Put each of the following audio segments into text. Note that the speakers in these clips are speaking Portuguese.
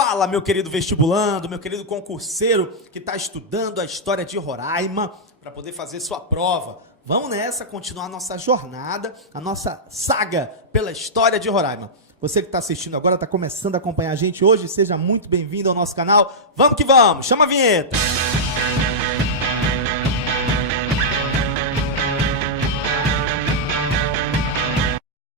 Fala, meu querido vestibulando, meu querido concurseiro que está estudando a história de Roraima para poder fazer sua prova. Vamos nessa, continuar a nossa jornada, a nossa saga pela história de Roraima. Você que está assistindo agora, está começando a acompanhar a gente hoje, seja muito bem-vindo ao nosso canal. Vamos que vamos, chama a vinheta!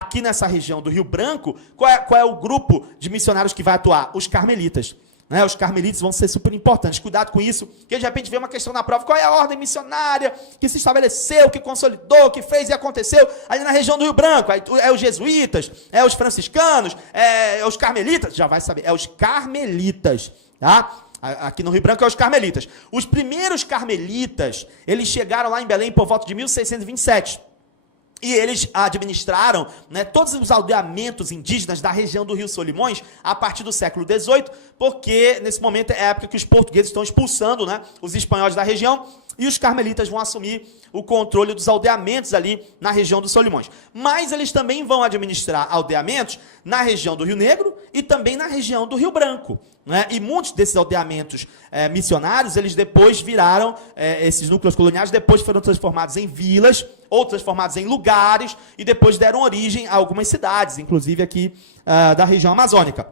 Aqui nessa região do Rio Branco, qual é o grupo de missionários que vai atuar? Os carmelitas. Né? Os carmelitas vão ser super importantes. Cuidado com isso, porque de repente vem uma questão na prova. Qual é a ordem missionária que se estabeleceu, que consolidou, que fez e aconteceu ali na região do Rio Branco? É os jesuítas, é os franciscanos, é os carmelitas? Já vai saber, é os carmelitas, tá? Aqui no Rio Branco é os carmelitas. Os primeiros carmelitas, eles chegaram lá em Belém por volta de 1627. E eles administraram, né, todos os aldeamentos indígenas da região do Rio Solimões a partir do século XVIII, porque nesse momento é a época que os portugueses estão expulsando, né, os espanhóis da região, e os carmelitas vão assumir o controle dos aldeamentos ali na região dos Solimões. Mas eles também vão administrar aldeamentos na região do Rio Negro e também na região do Rio Branco. Né? E muitos desses aldeamentos missionários, eles depois viraram, esses núcleos coloniais, depois foram transformados em vilas, ou transformados em lugares, e depois deram origem a algumas cidades, inclusive aqui da região amazônica.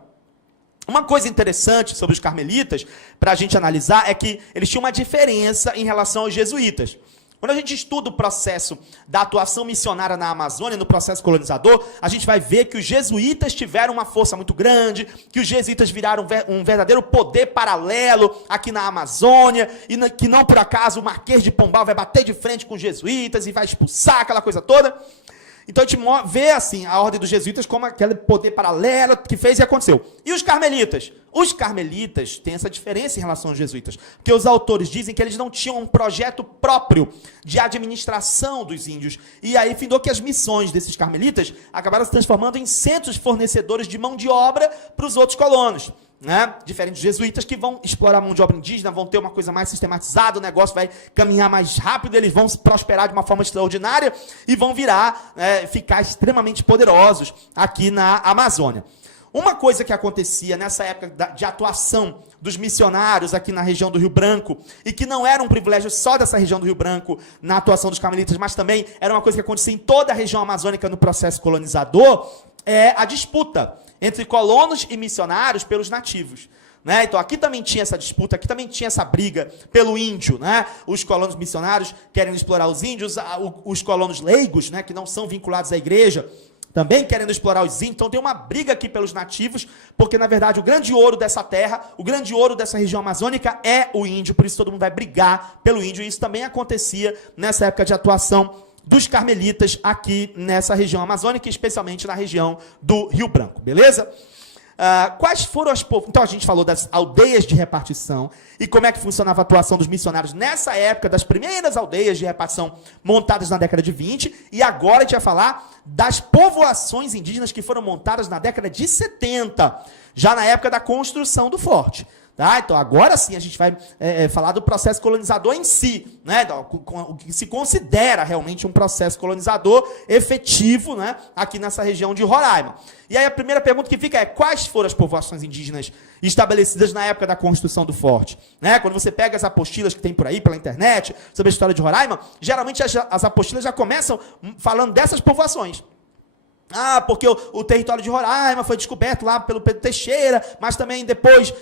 Uma coisa interessante sobre os carmelitas, para a gente analisar, é que eles tinham uma diferença em relação aos jesuítas. Quando a gente estuda o processo da atuação missionária na Amazônia, no processo colonizador, a gente vai ver que os jesuítas tiveram uma força muito grande, que os jesuítas viraram um verdadeiro poder paralelo aqui na Amazônia, e que não por acaso o Marquês de Pombal vai bater de frente com os jesuítas e vai expulsar aquela coisa toda. Então a gente vê assim a ordem dos jesuítas como aquele poder paralelo que fez e aconteceu. E os carmelitas? Os carmelitas têm essa diferença em relação aos jesuítas, porque os autores dizem que eles não tinham um projeto próprio de administração dos índios. E aí findou que as missões desses carmelitas acabaram se transformando em centros fornecedores de mão de obra para os outros colonos. Né? Diferente dos jesuítas que vão explorar a mão de obra indígena, vão ter uma coisa mais sistematizada, o negócio vai caminhar mais rápido, eles vão se prosperar de uma forma extraordinária e vão ficar extremamente poderosos aqui na Amazônia. Uma coisa que acontecia nessa época de atuação dos missionários aqui na região do Rio Branco, e que não era um privilégio só dessa região do Rio Branco na atuação dos carmelitas, mas também era uma coisa que acontecia em toda a região amazônica no processo colonizador, é a disputa entre colonos e missionários pelos nativos. Né? Então aqui também tinha essa disputa, aqui também tinha essa briga pelo índio. Né? Os colonos missionários querem explorar os índios, os colonos leigos, né, que não são vinculados à igreja, também querendo explorar os índios. Então tem uma briga aqui pelos nativos, porque na verdade o grande ouro dessa terra, o grande ouro dessa região amazônica é o índio, por isso todo mundo vai brigar pelo índio, e isso também acontecia nessa época de atuação dos carmelitas aqui nessa região amazônica, especialmente na região do Rio Branco, beleza? Quais foram as... Então a gente falou das aldeias de repartição e como é que funcionava a atuação dos missionários nessa época, das primeiras aldeias de repartição montadas na década de 20, e agora a gente vai falar das povoações indígenas que foram montadas na década de 70, já na época da construção do forte. Tá? Então, agora sim, a gente vai falar do processo colonizador em si, né? O que se considera realmente um processo colonizador efetivo, né? Aqui nessa região de Roraima. E aí a primeira pergunta que fica é: quais foram as povoações indígenas estabelecidas na época da construção do forte? Né? Quando você pega as apostilas que tem por aí, pela internet, sobre a história de Roraima, geralmente as apostilas já começam falando dessas povoações. Porque o território de Roraima foi descoberto lá pelo Pedro Teixeira, mas também depois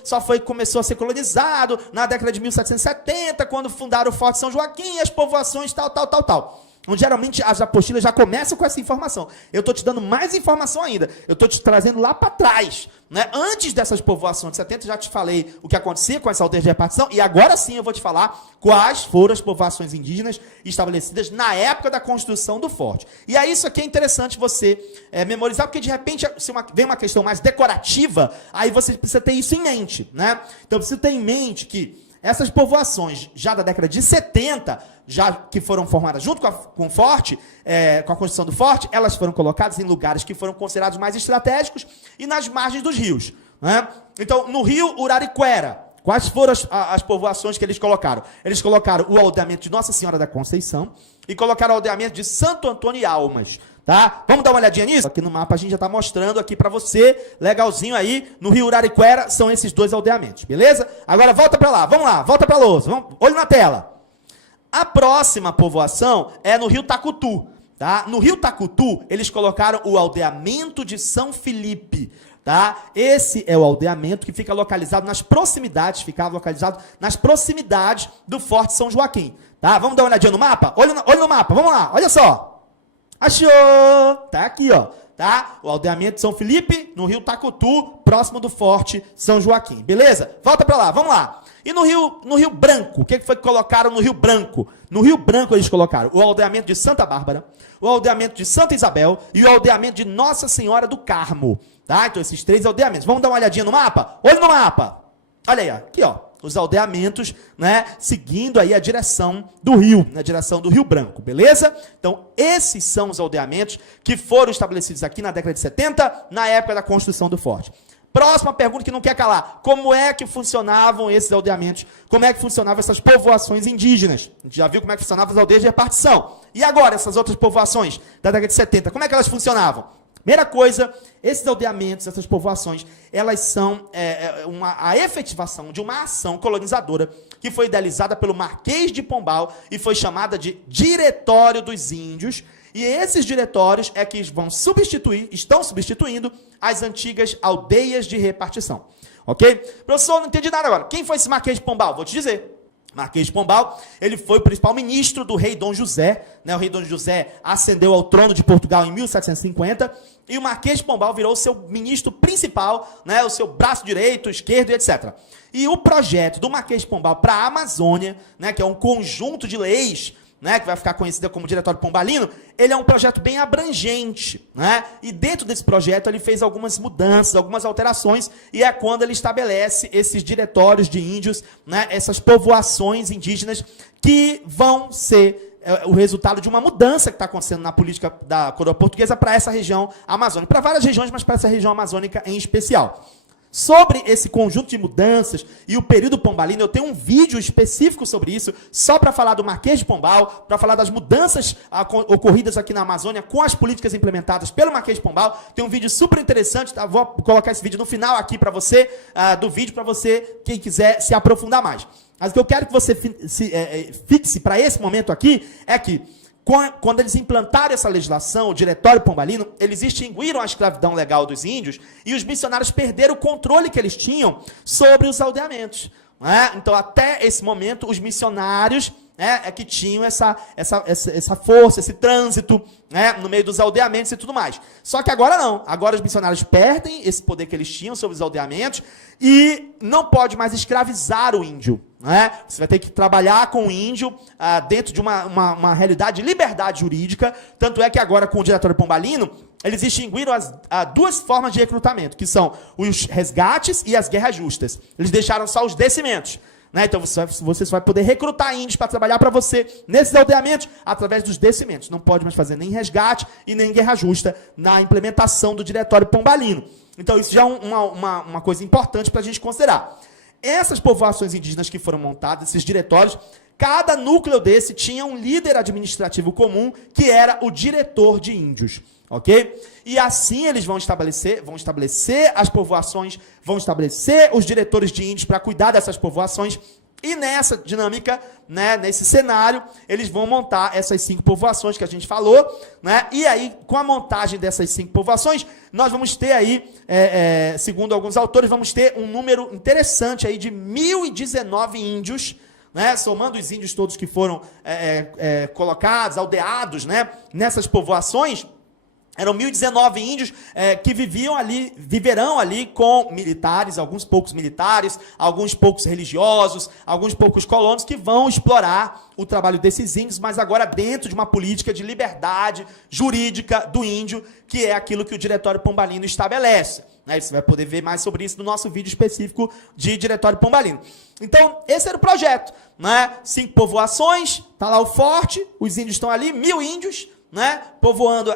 começou a ser colonizado na década de 1770, quando fundaram o Forte São Joaquim, as povoações tal. Onde geralmente as apostilas já começam com essa informação. Eu estou te dando mais informação ainda. Eu estou te trazendo lá para trás. Né? Antes dessas povoações de 70, já te falei o que acontecia com essa aldeia de repartição, e agora sim eu vou te falar quais foram as povoações indígenas estabelecidas na época da construção do forte. E aí isso aqui é interessante você memorizar, porque de repente, se vem uma questão mais decorativa, aí você precisa ter isso em mente. Né? Então precisa ter em mente que essas povoações, já da década de 70, já que foram formadas junto com o forte, com a construção do forte, elas foram colocadas em lugares que foram considerados mais estratégicos e nas margens dos rios. Né? Então, no rio Urariquera, quais foram as povoações que eles colocaram? Eles colocaram o aldeamento de Nossa Senhora da Conceição e colocaram o aldeamento de Santo Antônio e Almas. Tá? Vamos dar uma olhadinha nisso? Aqui no mapa a gente já está mostrando aqui para você, legalzinho aí, no Rio Urariquera, são esses 2 aldeamentos, beleza? Agora volta para lá, vamos lá, volta para a lousa, olho na tela. A próxima povoação é no Rio Tacutu, tá? No Rio Tacutu, eles colocaram o aldeamento de São Felipe, tá? Esse é o aldeamento que fica localizado nas proximidades, ficava localizado nas proximidades do Forte São Joaquim, tá? Vamos dar uma olhadinha no mapa? Olho no mapa, vamos lá, olha só. Achou! Tá aqui, ó. Tá? O aldeamento de São Felipe, no Rio Tacutu, próximo do Forte São Joaquim. Beleza? Volta pra lá, vamos lá. E no Rio Branco, o que foi que colocaram no Rio Branco? No Rio Branco eles colocaram o aldeamento de Santa Bárbara, o aldeamento de Santa Isabel e o aldeamento de Nossa Senhora do Carmo. Tá? Então esses 3 aldeamentos. Vamos dar uma olhadinha no mapa? Olha no mapa. Olha aí, ó. Aqui, ó. Os aldeamentos, né, seguindo aí a direção do rio, na direção do Rio Branco, beleza? Então, esses são os aldeamentos que foram estabelecidos aqui na década de 70, na época da construção do forte. Próxima pergunta que não quer calar. Como é que funcionavam esses aldeamentos? Como é que funcionavam essas povoações indígenas? A gente já viu como é que funcionavam as aldeias de repartição. E agora, essas outras povoações da década de 70, como é que elas funcionavam? Primeira coisa, esses aldeamentos, essas povoações, elas são a efetivação de uma ação colonizadora que foi idealizada pelo Marquês de Pombal e foi chamada de Diretório dos Índios. E esses diretórios é que estão substituindo as antigas aldeias de repartição. Ok? Professor, não entendi nada agora. Quem foi esse Marquês de Pombal? Vou te dizer. Marquês de Pombal, ele foi o principal ministro do rei Dom José, né? O rei Dom José ascendeu ao trono de Portugal em 1750, e o Marquês de Pombal virou o seu ministro principal, né? O seu braço direito, esquerdo e etc. E o projeto do Marquês de Pombal para a Amazônia, né? Que é um conjunto de leis, né, que vai ficar conhecida como Diretório Pombalino, ele é um projeto bem abrangente, né? E dentro desse projeto ele fez algumas mudanças, algumas alterações, e é quando ele estabelece esses diretórios de índios, né, essas povoações indígenas que vão ser o resultado de uma mudança que está acontecendo na política da coroa portuguesa para essa região amazônica, para várias regiões, mas para essa região amazônica em especial. Sobre esse conjunto de mudanças e o período pombalino, eu tenho um vídeo específico sobre isso, só para falar do Marquês de Pombal, para falar das mudanças ocorridas aqui na Amazônia com as políticas implementadas pelo Marquês de Pombal. Tem um vídeo super interessante, tá? Vou colocar esse vídeo no final aqui para você, do vídeo, para você, quem quiser se aprofundar mais. Mas o que eu quero que você fixe para esse momento aqui é que, quando eles implantaram essa legislação, o Diretório Pombalino, eles extinguiram a escravidão legal dos índios e os missionários perderam o controle que eles tinham sobre os aldeamentos. Né? Então, até esse momento, os missionários, né, é que tinham essa força, esse trânsito, né, no meio dos aldeamentos e tudo mais. Só que agora não. Agora os missionários perdem esse poder que eles tinham sobre os aldeamentos e não pode mais escravizar o índio. Né? Você vai ter que trabalhar com o índio dentro de uma realidade de liberdade jurídica. Tanto é que agora, com o Diretório Pombalino, eles extinguiram as 2 formas de recrutamento, que são os resgates e as guerras justas. Eles deixaram só os descimentos. Né? Então você só vai poder recrutar índios para trabalhar para você nesses aldeamentos através dos descimentos. Não pode mais fazer nem resgate e nem guerra justa na implementação do Diretório Pombalino. Então isso já é uma coisa importante para a gente considerar. Essas povoações indígenas que foram montadas, esses diretórios, cada núcleo desse tinha um líder administrativo comum, que era o diretor de índios, ok? E assim eles vão estabelecer as povoações, vão estabelecer os diretores de índios para cuidar dessas povoações, e nessa dinâmica, né, nesse cenário, eles vão montar essas 5 povoações que a gente falou, né? E aí, com a montagem dessas 5 povoações, nós vamos ter aí, segundo alguns autores, vamos ter um número interessante aí de 1.019 índios, né, somando os índios todos que foram colocados, aldeados, né, nessas povoações. Eram 1.019 índios que viverão ali com militares, alguns poucos militares, alguns poucos religiosos, alguns poucos colonos que vão explorar o trabalho desses índios, mas agora dentro de uma política de liberdade jurídica do índio, que é aquilo que o Diretório Pombalino estabelece. Né? Você vai poder ver mais sobre isso no nosso vídeo específico de Diretório Pombalino. Então, esse era o projeto. Né? 5 povoações, está lá o forte, os índios estão ali, 1.000 índios, né? Povoando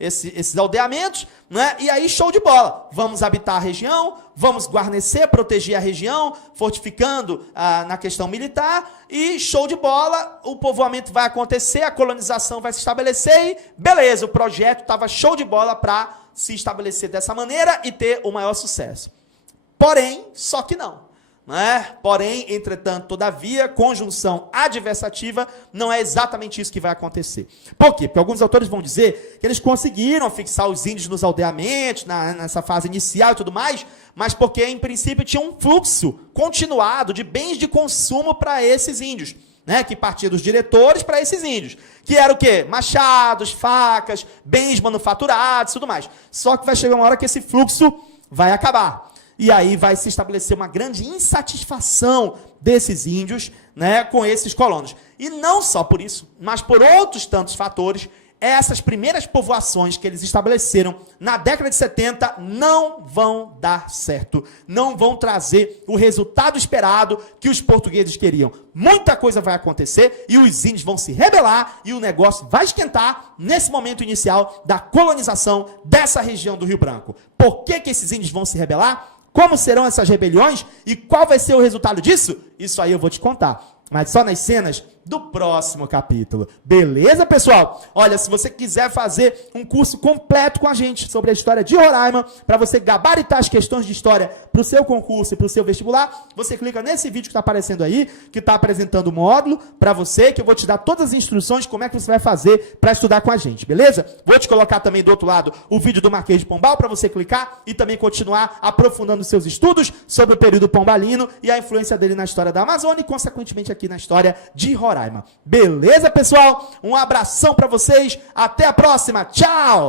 esses aldeamentos, né? E aí, show de bola. Vamos habitar a região, vamos guarnecer, proteger a região, fortificando na questão militar, e show de bola, o povoamento vai acontecer, a colonização vai se estabelecer e beleza, o projeto estava show de bola para se estabelecer dessa maneira e ter o maior sucesso. Porém, só que não. Porém, entretanto, todavia, conjunção adversativa não é exatamente isso que vai acontecer. Por quê? Porque alguns autores vão dizer que eles conseguiram fixar os índios nos aldeamentos, nessa fase inicial e tudo mais, mas porque, em princípio, tinha um fluxo continuado de bens de consumo para esses índios, que partia dos diretores para esses índios, que era o quê? Machados, facas, bens manufaturados, tudo mais. Só que vai chegar uma hora que esse fluxo vai acabar. E aí vai se estabelecer uma grande insatisfação desses índios, com esses colonos. E não só por isso, mas por outros tantos fatores, essas primeiras povoações que eles estabeleceram na década de 70 não vão dar certo. Não vão trazer o resultado esperado que os portugueses queriam. Muita coisa vai acontecer e os índios vão se rebelar e o negócio vai esquentar nesse momento inicial da colonização dessa região do Rio Branco. Por que esses índios vão se rebelar? Como serão essas rebeliões e qual vai ser o resultado disso? Isso aí eu vou te contar, mas só nas cenas do próximo capítulo. Beleza, pessoal? Olha, se você quiser fazer um curso completo com a gente sobre a história de Roraima, para você gabaritar as questões de história para o seu concurso e para o seu vestibular, você clica nesse vídeo que está aparecendo aí, que está apresentando o módulo para você, que eu vou te dar todas as instruções de como é que você vai fazer para estudar com a gente, beleza? Vou te colocar também do outro lado o vídeo do Marquês de Pombal para você clicar e também continuar aprofundando os seus estudos sobre o período pombalino e a influência dele na história da Amazônia e, consequentemente, aqui na história de Roraima. Beleza, pessoal? Um abração para vocês. Até a próxima. Tchau!